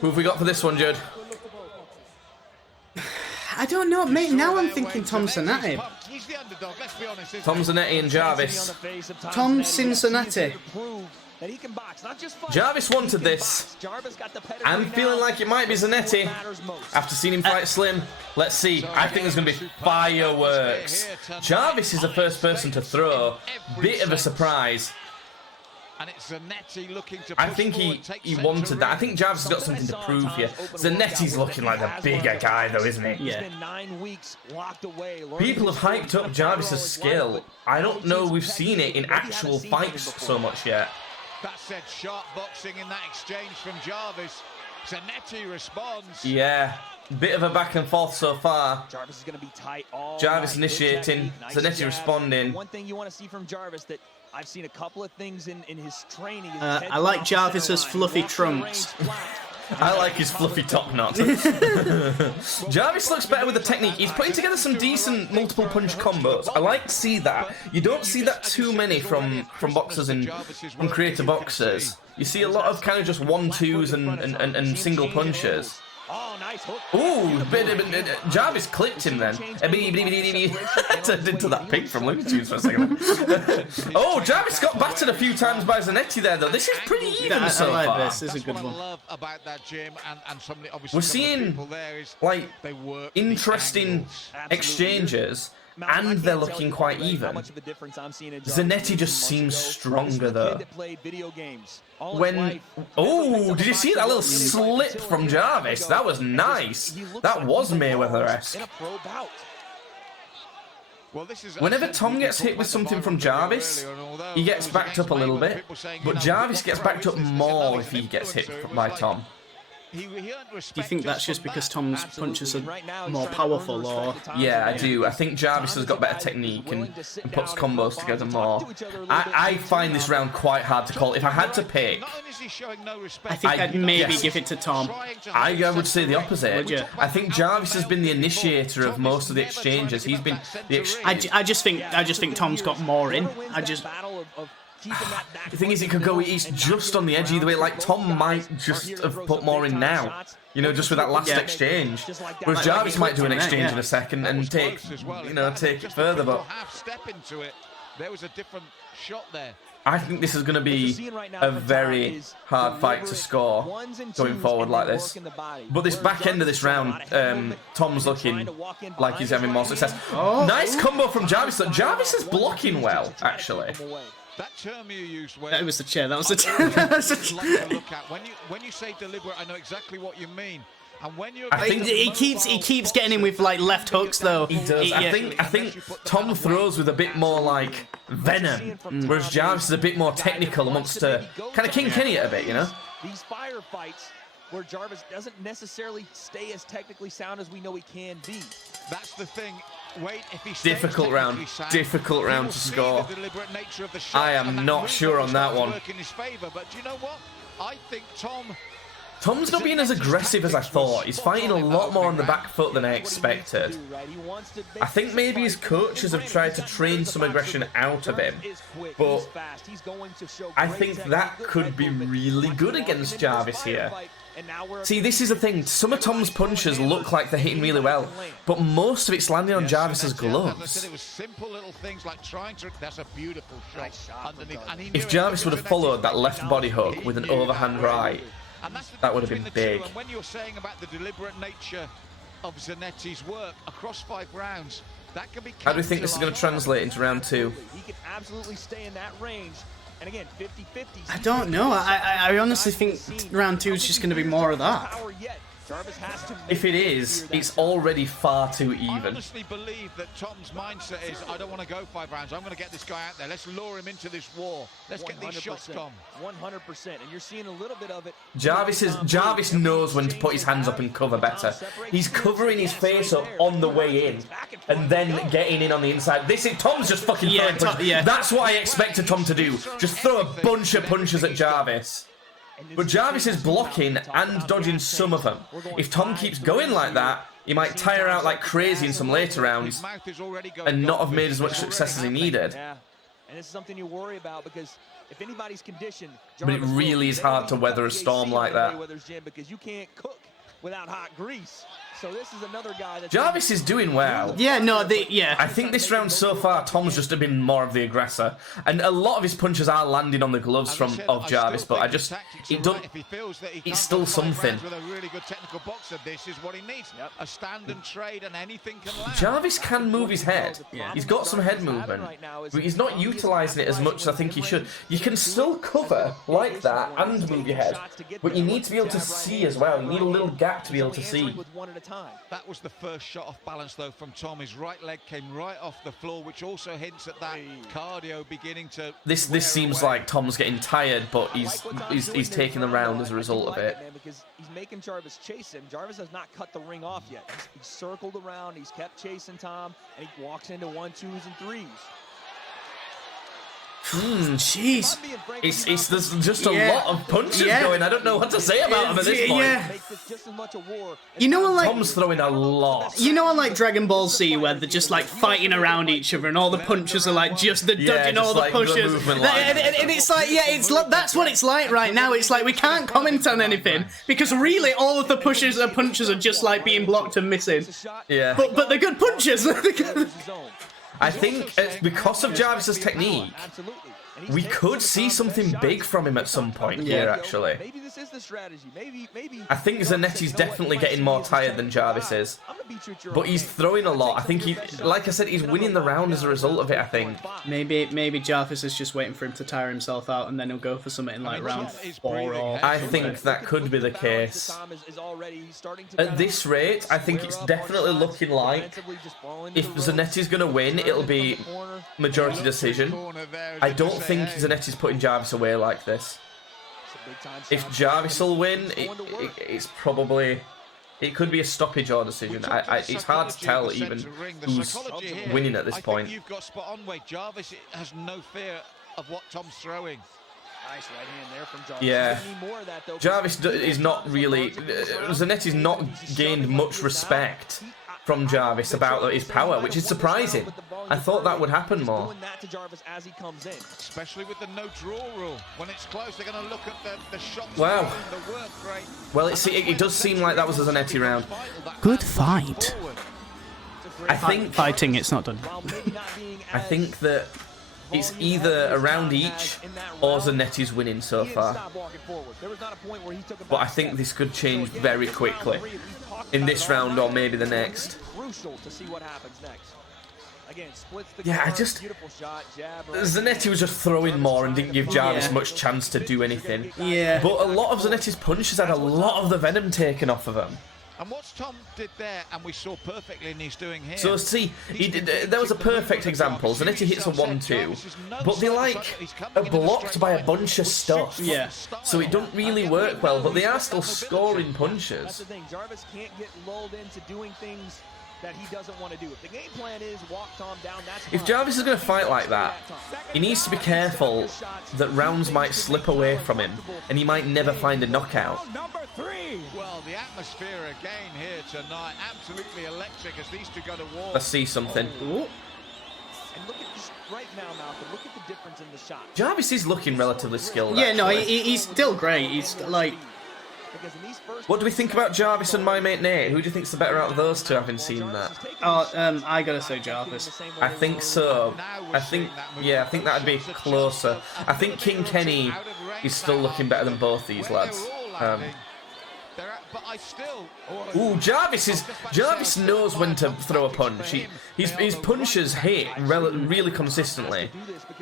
Who have we got for this one, Judd? I don't know, mate. Now I'm thinking Tom ZANETTI. Tom ZANETTI and Jarvis. Tom Cincinnati. Jarvis wanted this. I'm feeling like it might be ZANETTI. After seeing him fight Slim, let's see. I think there's going to be fireworks. Jarvis is the first person to throw. Bit of a surprise. And it's ZANETTI looking to I think he wanted that. I think Jarvis has got something to prove here. ZANETTI's looking like the bigger guy, though, isn't he? Yeah. People have hyped up Jarvis's skill. I don't know we've seen it in actual fights so much yet. That said, sharp boxing in that exchange from Jarvis. ZANETTI responds. Yeah, bit of a back and forth so far. Jarvis is going to be tight all Jarvis night. initiating, ZANETTI responding. One thing you want to see from Jarvis that I've seen a couple of things in his training. I like Jarvis's fluffy trunks. I like his fluffy top knot. Jarvis looks better with the technique. He's putting together some decent multiple punch combos. I like to see that. You don't see that too many from boxers and from creative boxers. You see a lot of kind of just 1-2s and single punches. Oh, nice hook. Ooh, Jarvis clipped him then. Turned into that pig from Looney Tunes for a second. Oh, Jarvis got battered a few times by ZANETTI there, though. This is pretty even so I like far. this. This is a good one. We're seeing, like, interesting exchanges, and they're looking quite even. ZANETTI just seems stronger, though. Oh, did you see that little slip from Jarvis? That was nice. That was Mayweather-esque. Whenever Tom gets hit with something from Jarvis, he gets backed up a little bit, but Jarvis gets backed up more if he gets hit by Tom. Do you think that's just because Tom's punches are more powerful, or...? Yeah, I do. I think Jarvis has got better technique and puts combos together more. I find this round quite hard to call. If I had to pick... I think I'd maybe give it to Tom. I would say the opposite. Would you? I think Jarvis has been the initiator of most of the exchanges. He's been... I just think Tom's got more in. The thing is, it could go, he's just on the edge either way. Like, Tom might just have put more in now. You know, just with that last exchange. Whereas Jarvis might do an exchange in a second and take it further, but... There was a different shot there. I think this is going to be a very hard fight to score going forward like this. But this back end of this round, Tom's looking like he's having more success. Nice combo from Jarvis. Jarvis is blocking well, actually. That term you used, That was the chair. That was the chair. When you say deliberate, I know exactly what you mean. And when you're I think he keeps getting in with like left hooks though. He does. I think Tom throws with a bit more like venom, whereas Jarvis is a bit more technical and wants to kind of King Kenny it a bit, you know. These firefights where Jarvis doesn't necessarily stay as technically sound as we know he can be. That's the thing. Wait, if he difficult round to score. I am not sure on that one. But you know what? I think Tom's not being as aggressive as I thought. He's fighting a lot more on the back foot than I expected. I think maybe his coaches have tried to train some aggression out of him, but I think that could be really good against Jarvis here. See, this is the thing. Some of Tom's punches look like they're hitting really well, but most of it's landing on Jarvis's gloves. If Jarvis would have followed that left body hook with an overhand right, that would have been big. When you're saying about the deliberate nature of ZANETTI's work across 5 rounds, that can be. How do you think this is going to translate into round 2? He can absolutely stay in that range. And again, 50-50. I don't know. I honestly think round 2 is just going to be more of that. If it is, it's already far too even. I honestly believe that Tom's mindset is, I don't want to go 5 rounds. I'm going to get this guy out there. Let's lure him into this war. Let's get these shots, Tom. 100%. And you're seeing a little bit of it. Jarvis knows when to put his hands up and cover better. He's covering his face up on the way in and then getting in on the inside. Tom's just fucking throwing punches. That's what I expected Tom to do. Just throw a bunch of punches at Jarvis. But Jarvis is blocking and dodging some of them. If Tom keeps going like that, he might tire out like crazy in some later rounds and not have made as much success as he needed. And this is something you worry about because If anybody's conditioned, But it really is hard to weather a storm like that. Because you can't cook without hot grease. So this is another guy that Jarvis is doing well. Yeah, no, yeah. I think this round so far, Tom's just been more of the aggressor, and a lot of his punches are landing on the gloves of Jarvis. But I just, it's still something. Jarvis can move his head. He's got some head movement, but he's not utilising it as much as I think he should. You can still cover like that and move your head, but you need to be able to see as well. You need a little gap to be able to see. That was the first shot off balance, though, from Tom. His right leg came right off the floor, which also hints at that cardio beginning to... This seems like Tom's getting tired, but he's taking the round as a result of it. Because he's making Jarvis chase him. Jarvis has not cut the ring off yet. He's circled around, he's kept chasing Tom, and he walks into 1-2s and 3s. Jeez. There's just a lot of punches going. I don't know what to say about him at this point. You know, like, Tom's throwing a lot. You know, on like Dragon Ball Z, where they're just like fighting around each other, and all the punches are like they're dodging all the pushes. And it's like, that's what it's like right now. It's like we can't comment on anything because really all of the punches are just like being blocked and missing. Yeah. But they're good punches. I think because of Jarvis's technique, we could see something big from him at some point here, actually. Maybe this is the strategy. Maybe. I think Zanetti's definitely getting more tired than Jarvis is. But he's throwing a lot. I think like I said, he's winning the round as a result of it, I think. Maybe Jarvis is just waiting for him to tire himself out, and then he'll go for something in like round 4 or... I think that could be the case. At this rate, I think it's definitely looking like if Zanetti's going to win, it'll be majority decision. I don't think Zanetti's putting Jarvis away like this. If Jarvis will win, it's probably... It could be a stoppage or decision. It's hard to tell even who's winning at this point. You've got spot on weight. Jarvis has no fear of what Tom's throwing. Nice right hand there from Jarvis. Yeah. Jarvis is not really... Zanetti's not gained much respect from Jarvis about his power, which is surprising. I thought that would happen more. Especially with the no draw rule. When it's close, they're going to look at the shots. Wow. Well, it does seem like that was a Zanetti round. Good fight. I think... Fighting, it's not done. I think that it's either a round each or Zanetti's winning so far. But I think this could change very quickly in this round or maybe the next. Yeah, Zanetti was just throwing more and didn't give Jarvis much chance to do anything. Yeah. But a lot of Zanetti's punches had a lot of the venom taken off of them. And what Tom did there, and we saw perfectly, and he's doing here. So see, there was a perfect example. Zanetti hits a 1-2, but they are blocked by a bunch of stuff. Yeah. So it don't really work well, but they are still scoring punches. That's the thing. Jarvis can't get lulled into doing things that he doesn't want to do. If the game plan is walk Tom down, that's fine. If Jarvis is going to fight like that, he needs to be careful that rounds might slip away from him, and he might never find a knockout. Well, the atmosphere again here tonight, absolutely electric as these two go to war. Let's see something. Ooh. And look at this right now, Malcolm. Look at the difference in the shot. Jarvis is looking relatively skilled. Yeah, no, he's still great. He's like... What do we think about Jarvis and my mate Nate? Who do you think's the better out of those two, having seen that? I gotta say Jarvis. I think so. I think that'd be closer. I think King Kenny is still looking better than both these lads. Ooh, Jarvis knows when to throw a punch. His punches hit really consistently.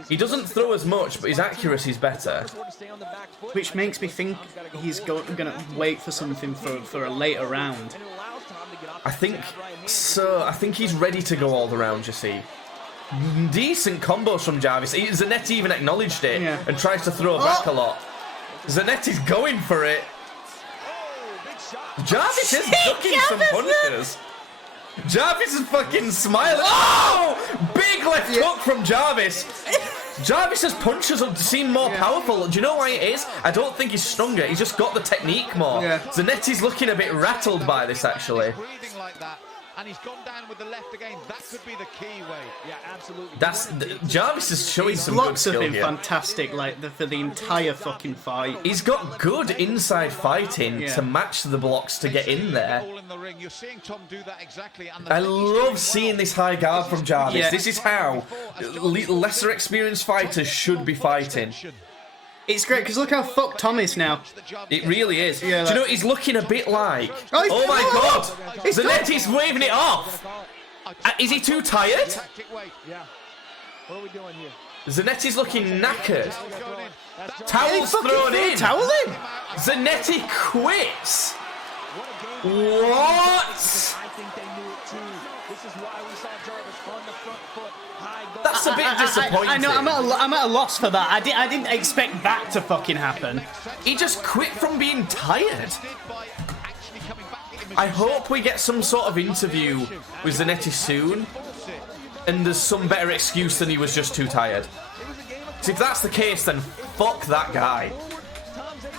He doesn't throw as much, but his accuracy is better. Which makes me think he's gonna wait for something for a later round. I think so. I think he's ready to go all the rounds, you see. Decent combos from Jarvis. Zanetti even acknowledged it and tries to throw back a lot. Zanetti's going for it. Jarvis is ducking some punches. Jarvis is fucking smiling. Oh! Big left hook from Jarvis. Jarvis's punches seem more powerful. Do you know why it is? I don't think he's stronger. He's just got the technique more. Zanetti's looking a bit rattled by this, actually. and he's gone down with the left again. That could be the key way. Yeah, absolutely. That's Jarvis is showing some good Blocks have skill been here. fantastic, like for the entire fucking fight. He's got good inside fighting to match the blocks to get in there. You're seeing Tom do that exactly. And I love seeing this high guard from Jarvis. Yeah. This is how lesser experienced fighters should be fighting. It's great because look how fucked Tom is now. It really is. Yeah, Do you know what he's looking a bit like? Oh, my God! He's Zanetti's waving it off. Is he too tired? Yeah. What are we doing here? Zanetti's looking knackered. Towel's thrown in. Towel in. Zanetti quits. I What? think they knew it too. This is why we saw Jarvis on the front foot. High guard. That's a bit disappointing. I know. I'm at a loss for that. I didn't expect that to fucking happen. He just quit from being tired. I hope we get some sort of interview with Zanetti soon, and there's some better excuse than he was just too tired. So if that's the case, then fuck that guy.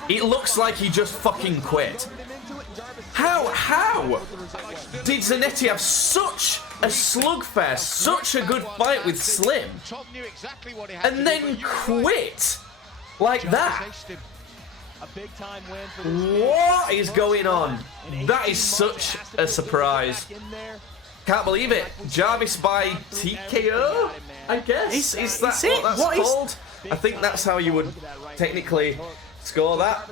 It looks like he just fucking quit. How did Zanetti have such a slugfest, such a good fight with Slim, and then quit like that? What is going on? That is such a surprise. Can't believe it. Jarvis by TKO, I guess. Is that what that's called? I think that's how you would technically score that.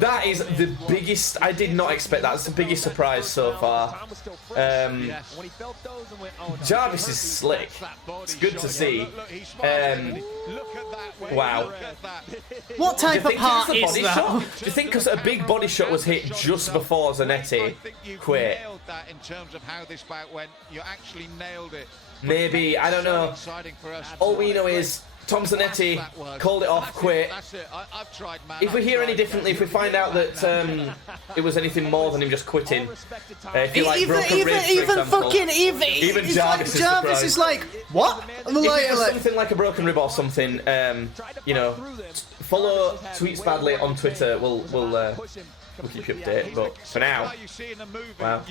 That is the biggest. I did not expect that. It's the biggest surprise so far. Jarvis is slick. It's good to see. Wow. What type of part is that? Do you think because a big body shot was hit just before Zanetti quit? In terms of how this bout went, you actually nailed it. Maybe, I don't know. All we know is Tom Zanetti called it off, quit. If we hear any differently, if we find out that it was anything more than him just quitting, if you like broken ribs, for example, even Jarvis is like, what? If it was something like a broken rib or something, you know, follow Tweets Badly on Twitter. We'll keep you updated. But for now, wow.